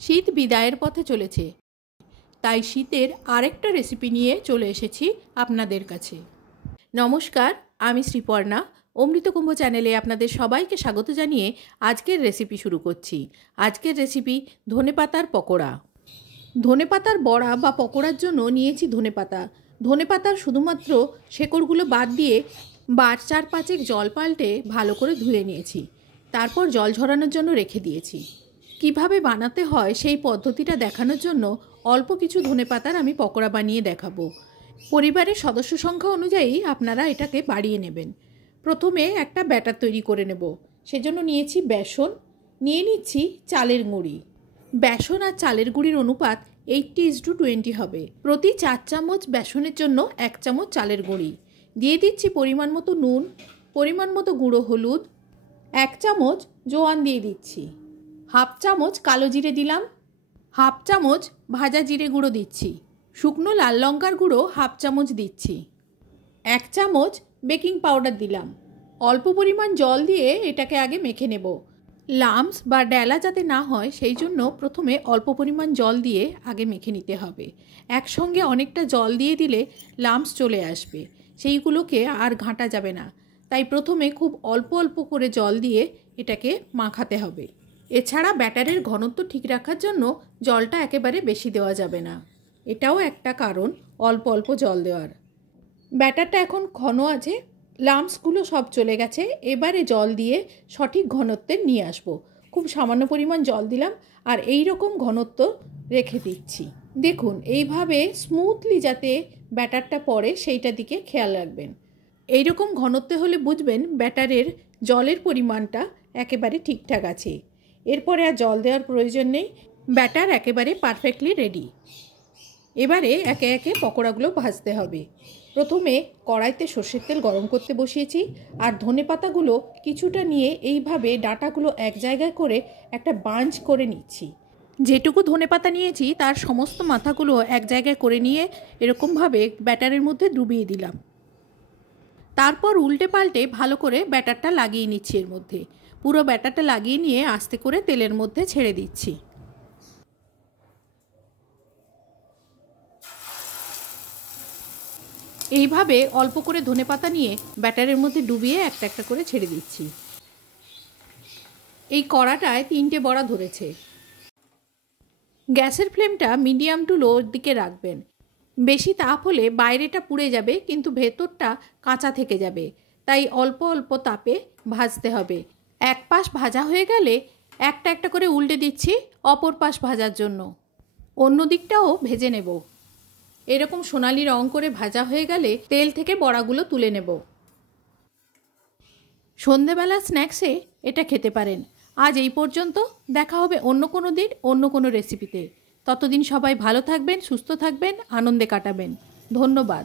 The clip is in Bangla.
শীত বিদায়ের পথে চলেছে, তাই শীতের আরেকটা রেসিপি নিয়ে চলে এসেছি আপনাদের কাছে। নমস্কার, আমি শ্রীপর্ণা। অমৃতকুম্ভ চ্যানেলে আপনাদের সবাইকে স্বাগত জানিয়ে আজকের রেসিপি শুরু করছি। আজকের রেসিপি ধনেপাতার পকোড়া। ধনেপাতার বড়া বা পকোড়ার জন্য নিয়েছি ধনেপাতা। ধনেপাতার শুধুমাত্র শেকড়গুলো বাদ দিয়ে 4-5 জল পাল্টে ভালো করে ধুয়ে নিয়েছি। তারপর জল ঝরানোর জন্য রেখে দিয়েছি। কিভাবে বানাতে হয় সেই পদ্ধতিটা দেখানোর জন্য অল্প কিছু ধনেপাতার আমি পকোড়া বানিয়ে দেখাবো। পরিবারের সদস্য সংখ্যা অনুযায়ী আপনারা এটাকে বাড়িয়ে নেবেন। প্রথমে একটা ব্যাটার তৈরি করে নেব। সেজন্য নিয়েছি বেসন, নিয়ে নিচ্ছি চালের গুঁড়ি। বেসন আর চালের গুঁড়ির অনুপাত 80:20 হবে। প্রতি 4 চামচ বেসনের জন্য 1 চামচ চালের গুঁড়ি। দিয়ে দিচ্ছি পরিমাণ মতো নুন, পরিমাণ মতো গুঁড়ো হলুদ, 1 চামচ জোয়ান দিয়ে দিচ্ছি, 1/2 চামচ কালো জিরে দিলাম, 1/2 চামচ ভাজা জিরে গুঁড়ো দিচ্ছি, শুকনো লাল লঙ্কার গুঁড়ো 1/2 চামচ দিচ্ছি, 1 চামচ বেকিং পাউডার দিলাম। অল্প পরিমাণ জল দিয়ে এটাকে আগে মেখে নেব। লাম্পস বা ডেলা যাতে না হয় সেই জন্য প্রথমে অল্প পরিমাণ জল দিয়ে আগে মেখে নিতে হবে। একসঙ্গে অনেকটা জল দিয়ে দিলে লাম্পস চলে আসবে, সেইগুলোকে আর ঘাঁটা যাবে না। তাই প্রথমে খুব অল্প অল্প করে জল দিয়ে এটাকে মাখাতে হবে। এছাড়া ব্যাটারের ঘনত্ব ঠিক রাখার জন্য জলটা একেবারে বেশি দেওয়া যাবে না, এটাও একটা কারণ অল্প অল্প জল দেওয়ার। ব্যাটারটা এখন ঘন আছে, লাম্পসগুলো সব চলে গেছে। এবারে জল দিয়ে সঠিক ঘনত্বের নিয়ে আসব। খুব সামান্য পরিমাণ জল দিলাম আর এই রকম ঘনত্ব রেখে দিচ্ছি। দেখুন এইভাবে স্মুথলি যাতে ব্যাটারটা পড়ে সেইটা দিকে খেয়াল রাখবেন। এই রকম ঘনত্বে হলে বুঝবেন ব্যাটারের জলের পরিমাণটা একেবারে ঠিকঠাক আছে। এরপরে আর জল দেওয়ার প্রয়োজন নেই, ব্যাটার একেবারে পারফেক্টলি রেডি। এবারে একে একে পকোড়াগুলো ভাজতে হবে। প্রথমে কড়াইতে সর্ষের তেল গরম করতে বসিয়েছি আর ধনেপাতাগুলো কিছুটা নিয়ে এইভাবে ডাঁটাগুলো এক জায়গায় করে একটা বাঞ্চ করে নিচ্ছি। যেটুকু ধনেপাতা নিয়েছি তার সমস্ত মাথাগুলো এক জায়গায় করে নিয়ে এরকমভাবে ব্যাটারের মধ্যে ডুবিয়ে দিলাম। তারপর উল্টে পাল্টে ভালো করে ব্যাটারটা লাগিয়ে নিচ্ছি। এর মধ্যে পুরো ব্যাটারটা লাগিয়ে নিয়ে আস্তে করে তেলের মধ্যে ছেড়ে দিচ্ছি। এইভাবে অল্প করে ধনেপাতা নিয়ে ব্যাটারের মধ্যে ডুবিয়ে একটা একটা করে ছেড়ে দিচ্ছি। এই কড়াটায় 3টে বড়া ধরেছে। গ্যাসের ফ্লেমটা মিডিয়াম টু লোর দিকে রাখবেন। বেশি তাপ হলে বাইরেটা পুড়ে যাবে কিন্তু ভেতরটা কাঁচা থেকে যাবে, তাই অল্প অল্প তাপে ভাজতে হবে। এক পাশ ভাজা হয়ে গেলে একটা একটা করে উল্টে দিচ্ছি অপর পাশ ভাজার জন্য। অন্য দিকটাও ভেজে নেব। এরকম সোনালি রং করে ভাজা হয়ে গেলে তেল থেকে বড়াগুলো তুলে নেব। সন্ধেবেলা স্ন্যাক্সে এটা খেতে পারেন। আজ এই পর্যন্ত, দেখা হবে অন্য কোনো দিন অন্য কোনো রেসিপিতে। ততদিন সবাই ভালো থাকবেন, সুস্থ থাকবেন, আনন্দে কাটাবেন। ধন্যবাদ।